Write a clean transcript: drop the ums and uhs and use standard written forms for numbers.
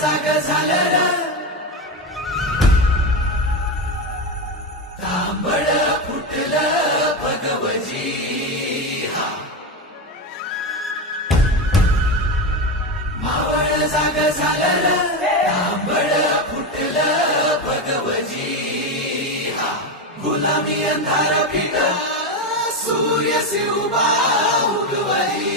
जाग झालं र तांबड फुटलं भगवजी हा मावळ जाग झालं र तांबड फुटलं भगवजी हा गुलामी अंधार फिट सूर्य से उभा उगवली